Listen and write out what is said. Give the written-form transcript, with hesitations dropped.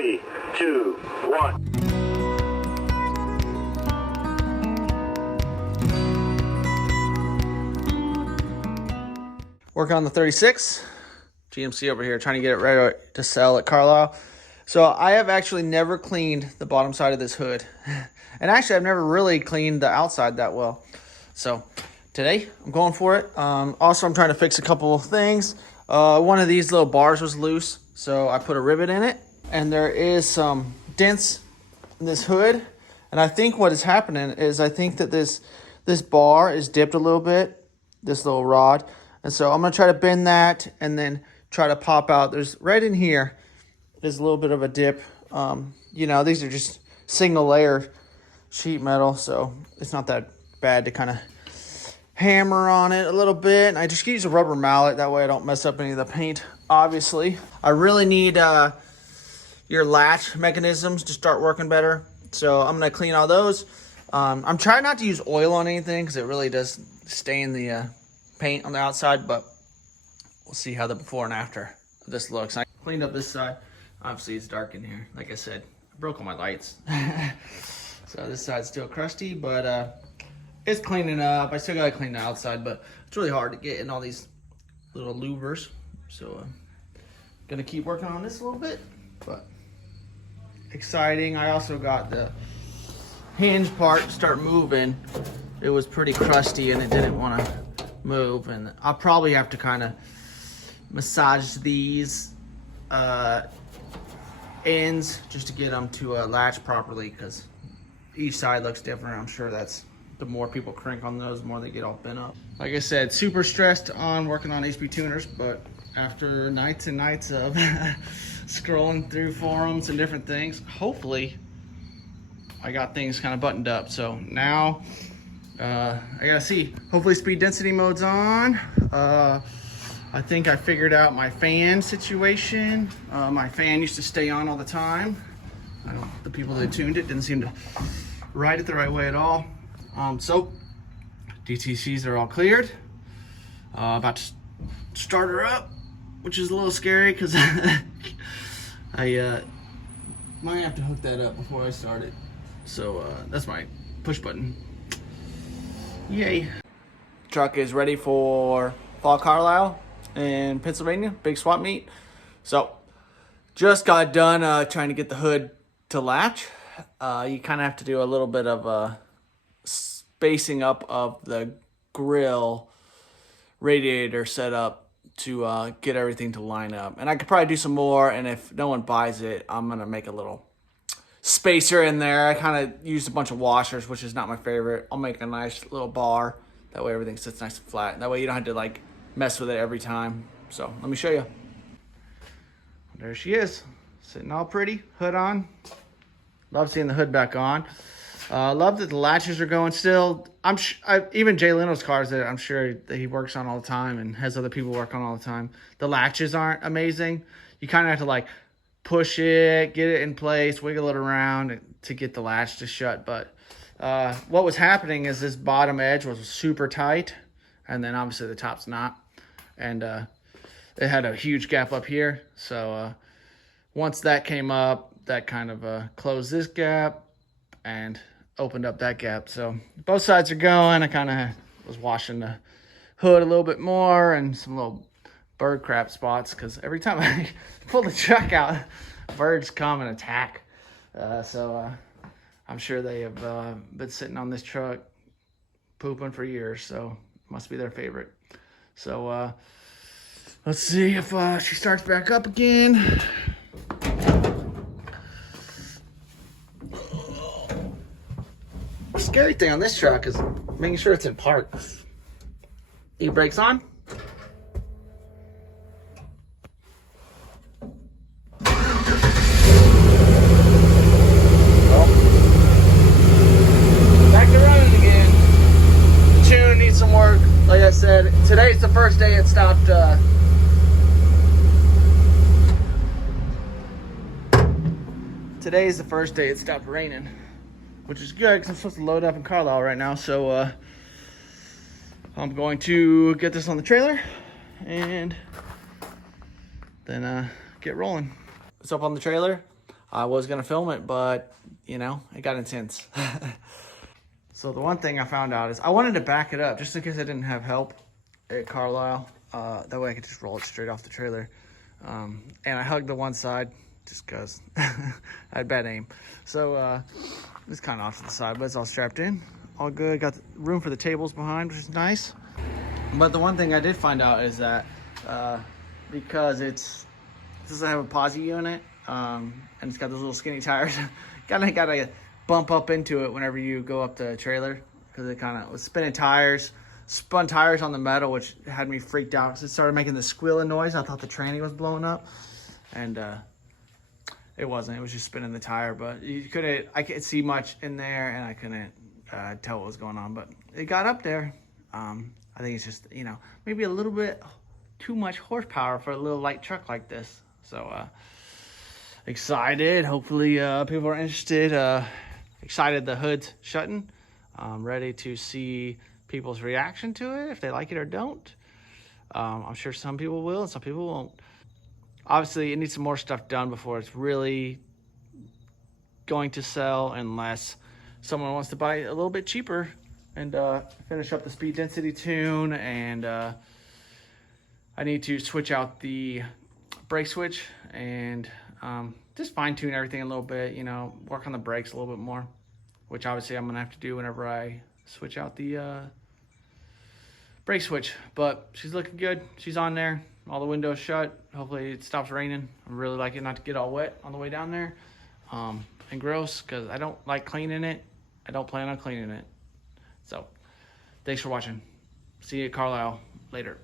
3, 2, 1. Working on the 36 GMC over here, trying to get it ready to sell at Carlisle. So I have actually never cleaned the bottom side of this hood. And actually I've never really cleaned the outside that well. So today I'm going for it. Also I'm trying to fix a couple of things. One of these little bars was loose, so I put a rivet in it. And there is some dents in this hood. And I think what is happening is I think that this bar is dipped a little bit, this little rod. And so I'm going to try to bend that and then try to pop out. There's right in here, there's a little bit of a dip. You know, these are just single layer sheet metal, so it's not that bad to kind of hammer on it a little bit. And I just use a rubber mallet. That way I don't mess up any of the paint, obviously. I really need your latch mechanisms to start working better. So I'm going to clean all those. I'm trying not to use oil on anything because it really does stain the paint on the outside, but we'll see how the before and after of this looks. I cleaned up this side. Obviously it's dark in here. Like I said, I broke all my lights. So this side's still crusty, but it's cleaning up. I still gotta clean the outside, but it's really hard to get in all these little louvers. So gonna keep working on this a little bit, but exciting. I also got the hinge part start moving. It was pretty crusty and it didn't want to move, and I'll probably have to kind of massage these ends just to get them to latch properly, because each side looks different. I'm sure that's the more people crank on those, the more they get all bent up. Like I said, super stressed on working on HP tuners, but after nights and nights of scrolling through forums and different things, hopefully I got things kind of buttoned up. So now I gotta see. Hopefully speed density mode's on. I think I figured out my fan situation. My fan used to stay on all the time. The people that tuned it didn't seem to ride it the right way at all. So DTCs are all cleared. About to start her up, which is a little scary because I might have to hook that up before I start it. So that's my push button. Yay. Truck is ready for Fall Carlisle in Pennsylvania, big swap meet. So just got done trying to get the hood to latch. You kind of have to do a little bit of spacing up of the grill radiator setup to get everything to line up. And I could probably do some more, and if no one buys it, I'm gonna make a little spacer in there. I kind of used a bunch of washers, which is not my favorite. I'll make a nice little bar. That way everything sits nice and flat. That way you don't have to like mess with it every time. So let me show you. There she is, sitting all pretty, hood on. Love seeing the hood back on. Love that the latches are going still. Even Jay Leno's cars that I'm sure that he works on all the time and has other people work on all the time. The latches aren't amazing. You kind of have to like push it, get it in place, wiggle it around to get the latch to shut. But what was happening is this bottom edge was super tight, and then obviously the top's not. And it had a huge gap up here. So once that came up, that kind of closed this gap and opened up that gap. So both sides are going. I kind of was washing the hood a little bit more and some little bird crap spots, because every time I pull the truck out, birds come and attack. So I'm sure they have been sitting on this truck pooping for years, so must be their favorite. So let's see if she starts back up again. The scary thing on this truck is making sure it's in park. E-brakes on. Like I said, today's the first day it stopped. Today's the first day it stopped raining, which is good because I'm supposed to load up in Carlisle right now. So I'm going to get this on the trailer and then get rolling. It's up on the trailer. I was going to film it, but, you know, it got intense. So the one thing I found out is I wanted to back it up just in case I didn't have help at Carlisle. That way I could just roll it straight off the trailer. And I hugged the one side just because I had bad aim. So it's kind of off to the side, but it's all strapped in. All good. Got room for the tables behind, which is nice. But the one thing I did find out is that because it doesn't have a posi unit, and it's got those little skinny tires, gotta bump up into it whenever you go up the trailer, because it kind of was spinning tires, spun tires on the metal, which had me freaked out because it started making the squealing noise. I thought the tranny was blowing up, and it wasn't. It was just spinning the tire, but I couldn't see much in there, and I couldn't tell what was going on, but it got up there. I think it's just, you know, maybe a little bit too much horsepower for a little light truck like this. So excited. Hopefully people are interested. Excited the hood's shutting. Ready to see people's reaction to it, if they like it or don't. I'm sure some people will and some people won't. Obviously, it needs some more stuff done before it's really going to sell, unless someone wants to buy it a little bit cheaper and finish up the speed density tune. And I need to switch out the brake switch and just fine tune everything a little bit, you know, work on the brakes a little bit more, which obviously I'm gonna have to do whenever I switch out the brake switch. But she's looking good. She's on there. All the windows shut. Hopefully it stops raining. I really like it not to get all wet on the way down there and gross, because I don't like cleaning it. I don't plan on cleaning it. So thanks for watching. See you at Carlisle later.